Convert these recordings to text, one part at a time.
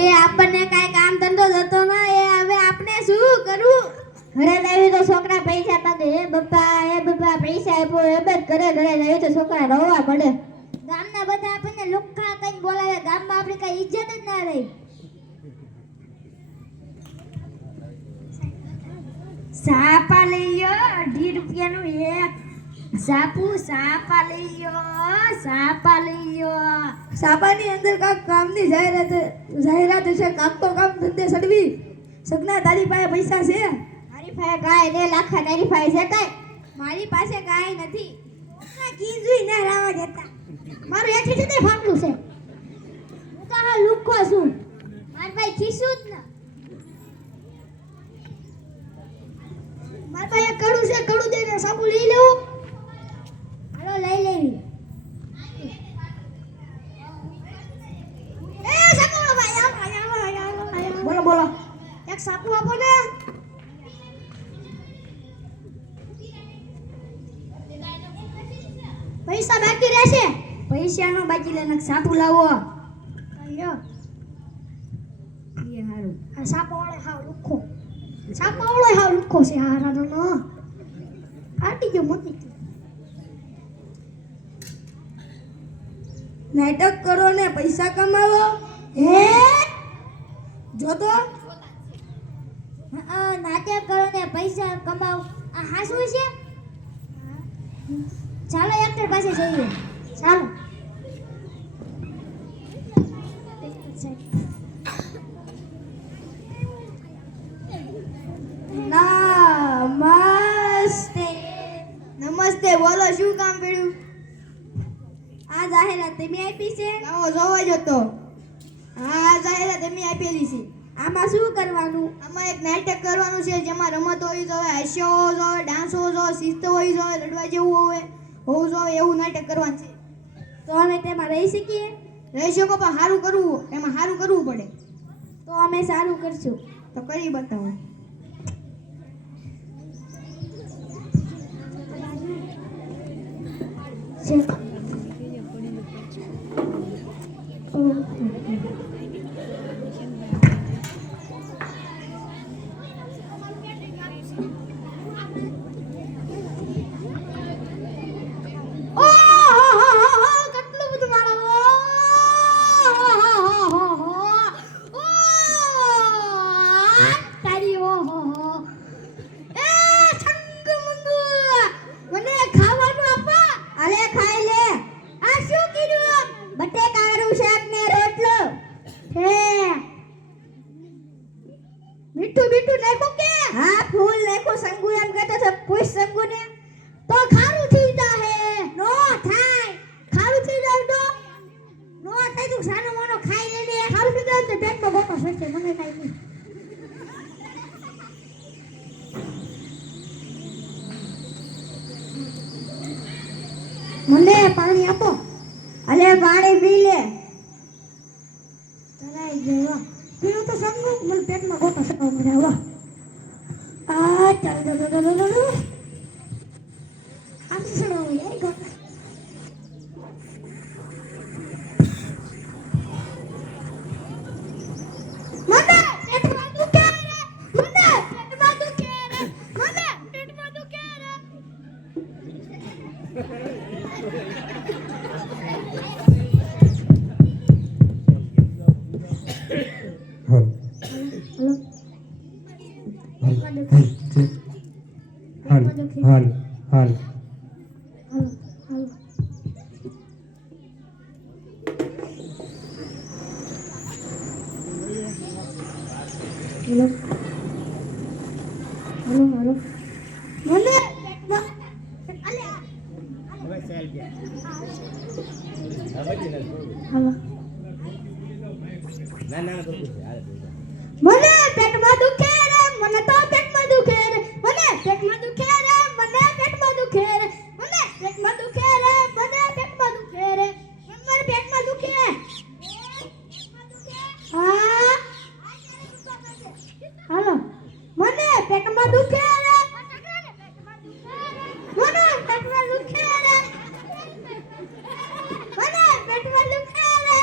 એ આપણને કાઈ કામ ધંધો જતો ના એ હવે આપણે શું કરવું? ઘરે લાવી તો છોકરા પૈસા માંગે એ બપ્પા પૈસા આપો એ બસ ઘરે લાવી તો છોકરા રોવા પડે. ગામના બધા આપણને લુખ્ખા કઈ બોલાવે ગામમાં આપણી કઈ ઇજ્જત જ ના રહી. સાપા લઈ લ્યો 2.5 રૂપિયાનું એક સાપા લઈ લ્યો. સાપાની અંદર કાક કામની જાહેરાત છે. કામ તો કામ ધંધે સડવી સગના તારી પાસે પૈસા છે? મારી પાસે કાંઈ ને લાખા તારી પાસે છે કાંઈ? મારી પાસે કાંઈ નથી. કીધું ના રાવા દેતા મારું એથી જતે ફાટલું છે. હું તો હા લુખ્ખો છું. મારી પાસે ખીસું જ ના. મારી પાસે કડું છે. કડું દઈને સાબુ લઈ લેવું. હાલો લઈ લેવી. એ સાબુ ભાઈ બોલો એક સાબુ આપો ને. પૈસા બાકી રહેશે. પૈસાનો બાકી લઈને સાબુ લાવો. લ્યો એ હારું. આ સાબુ વાળો હાવ લુખ્ખો છે. હારાનો ન કાટી ગયો મોટી. નાટક કરો ને પૈસા કમાવો. હે જોતો નાટક કરો ને પૈસા કમાવો. આ હાસુ છે. ચાલો એક્ટર પાસે જઈએ. ચાલો નમસ્તે બોલો શું કામ પડ્યું? આ જાહેરાત તમે આપી છે? આવો જોવા જ હતો. હા જાહેરાત તમે આપેલી છે. આમાં શું કરવાનું? આમાં એક નાટક કરવાનું છે જેમાં રમત હોવી જોઈએ, હાસ્ય હોવો જોઈએ, ડાન્સ હોવો જોઈએ, શિસ્ત હોવી જોઈએ, લડવા જેવું હોવું જોઈએ એવું નાટક કરવાનું છે. તો અમે તેમાં રહી શકીએ? રહી શકો પણ સારું કરવું પડે. તો અમે સારું કરશું. તો કરી બતાવો. મીઠું નાખો કે? હા ફૂલ નાખો. સંગુ એમ કહેતો છે પૂછ સંગુ ને. તો ખારું થઈ જાહે. નો થાય. ખારું થઈ જાય તો નો થાય. તું સાનો મોનો ખાઈ લે ને. ખારું થઈ જાય તો પેટમાં ગોટો સડશે. મને કાઈ નહીં. મને પાણી આપો. અલે પાણી પી લે. તરાઈ ગયો. પીવું તો સંગુ મને પેટમાં ગોટો સડવા મને આવા. આ ચાલ આમ સડો એ ગોટો. હાલ હેલો મને મને પેટમાં દુખે રે. મને તો પેટમાં દુખે રે. મને પેટમાં દુખે રે. મને પેટમાં દુખે રે. મને પેટમાં દુખે રે. મને પેટમાં દુખે રે. મને પેટમાં દુખે. હા હાલો. મને પેટમાં દુખે રે. મને પેટમાં દુખે રે. મને પેટમાં દુખે રે.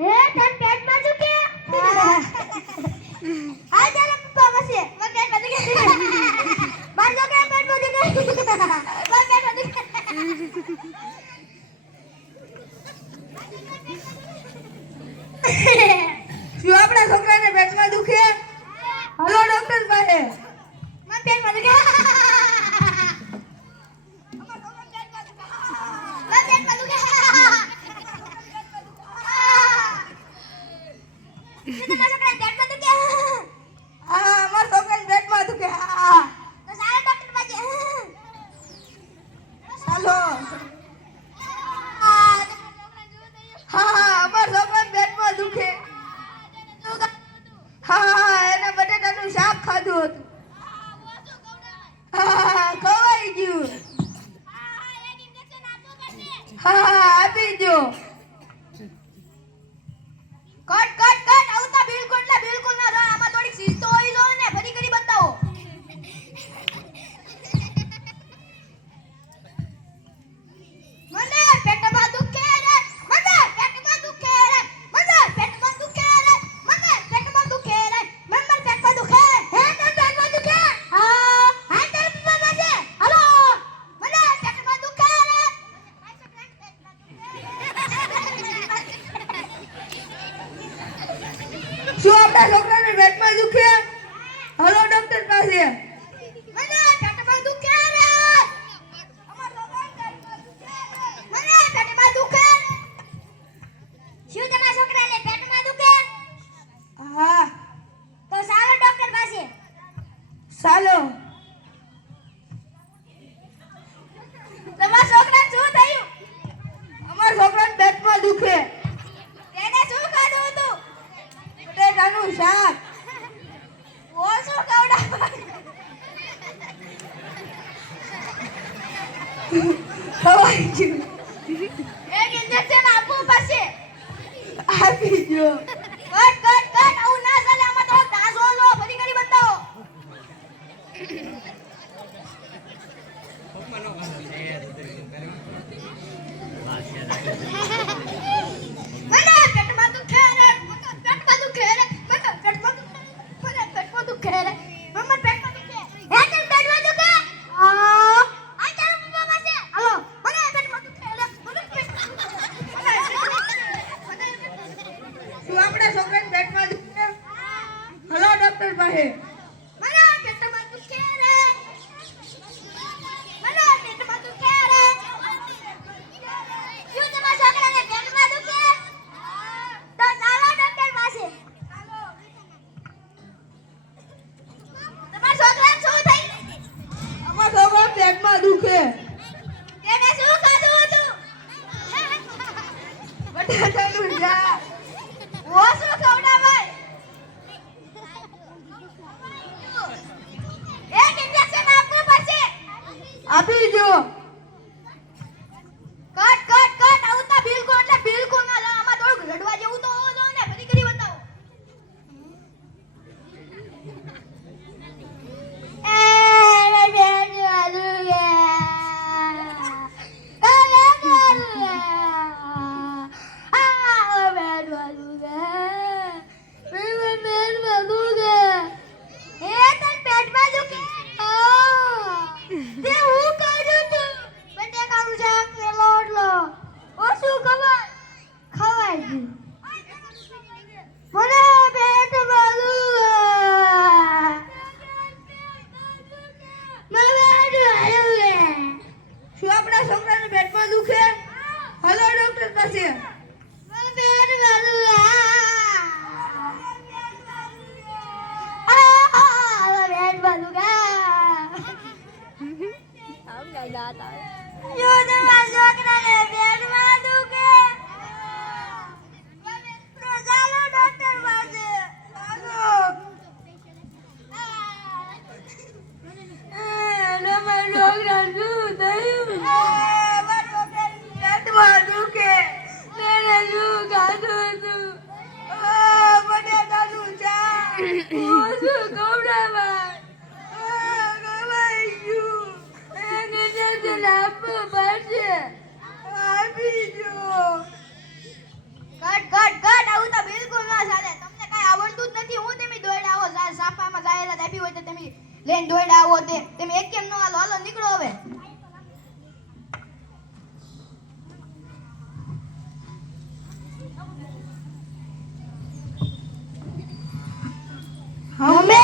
હે તન પેટમાં દુખે આ જરા પપ્પા પાસે મન પેટમાં દુખે માર છોકરા પેટમાં દુખે મન પેટમાં દુખે શું આપણા છોકરાને પેટમાં દુખે? હલો ડોક્ટર પાસે. મન પેટમાં દુખે હા અમારા છોકરાને પેટમાં દુખે. હા તો સારા ડોક્ટર પાસે ચાલો. હા અમારા છોકરાને પેટમાં દુખે. હા એને બટાટાનું શાક ખાધું હતું. હા ખવાઈ ગયું. હા આપી દો. કટ કટ કટ આવતા બિલકુલ ને બિલકુલ ના રહો આમાં થોડી શિસ્ત હોવી જોઈએ ને ફરી કરી બતાવો મને પેટમાં દુખે રે મને પેટમાં દુખે રે મને પેટમાં દુખે રે મને પેટમાં દુખે રે મને પેટમાં દુખે હે તને પેટમાં દુખે હા હા તને પેટમાં દુખે હાલો મને પેટમાં દુખે રે શું આપણા છોકરાને પેટમાં દુખે? હલો ડોક્ટર પાસે. મને પેટમાં દુખે રે અમાર છોકરાને પેટમાં દુખે રે મને પેટમાં દુખે શું તમારા છોકરાને પેટમાં દુખે હા તો સારો ડોક્ટર પાસે ચાલો. તમારા છોકરાને શું થયું અમારા છોકરાને પેટમાં દુખે. તેને શું ખાધું હતું બટાટાનું શાક. ઓછું ખવડાવો ખવાઈ ગયું. એક ઇન્જેક્શન આપવું પડશે આપી દો. કટ કટ કટ આવું ના ચાલે આમાં તો ડાસો લો ફરી કરી બતાવો મને પેટમાં દુખે રે મને પેટમાં દુખે રે મને પેટમાં દુખે મને પેટમાં દુખે રે મને પેટમાં દુખે હે તને પેટમાં દુખે આ તારા પપ્પા પાસે હાલો મને પેટમાં દુખે રે મને પેટમાં શું આપણા છોકરાને પેટમાં દુખે? હલો ડોક્ટર પાસે. મને પેટમાં દુખે રે મને પેટમાં દુખે રે શું તમારા છોકરાને પેટમાં દુખે તો ચાલો ડોક્ટર પાસે તમારા છોકરાને શું થઈ અમારા છોકરાને પેટમાં દુખે. તેને શું ખાધું હતું બટાટાનું શાક. ઓછું ખવડાવાય એક ઇન્જેક્શન આપવું પડશે આપી દો. કટ કટ કટ આવતા બિલકુલ એટલે બિલકુલ ના લો આમાં થોડુંક રડવા જેવું તો હોવું જોઈએ ને ફરી કરી બતાવો શું આપણા છોકરાને પેટમાં દુખે? હલો ડોક્ટર પાસે. પેટમાં દુખે. લઈને દોડ્યા આવો તે તમે એક કેમ ન હાલો હાલો નીકળો હવે અમે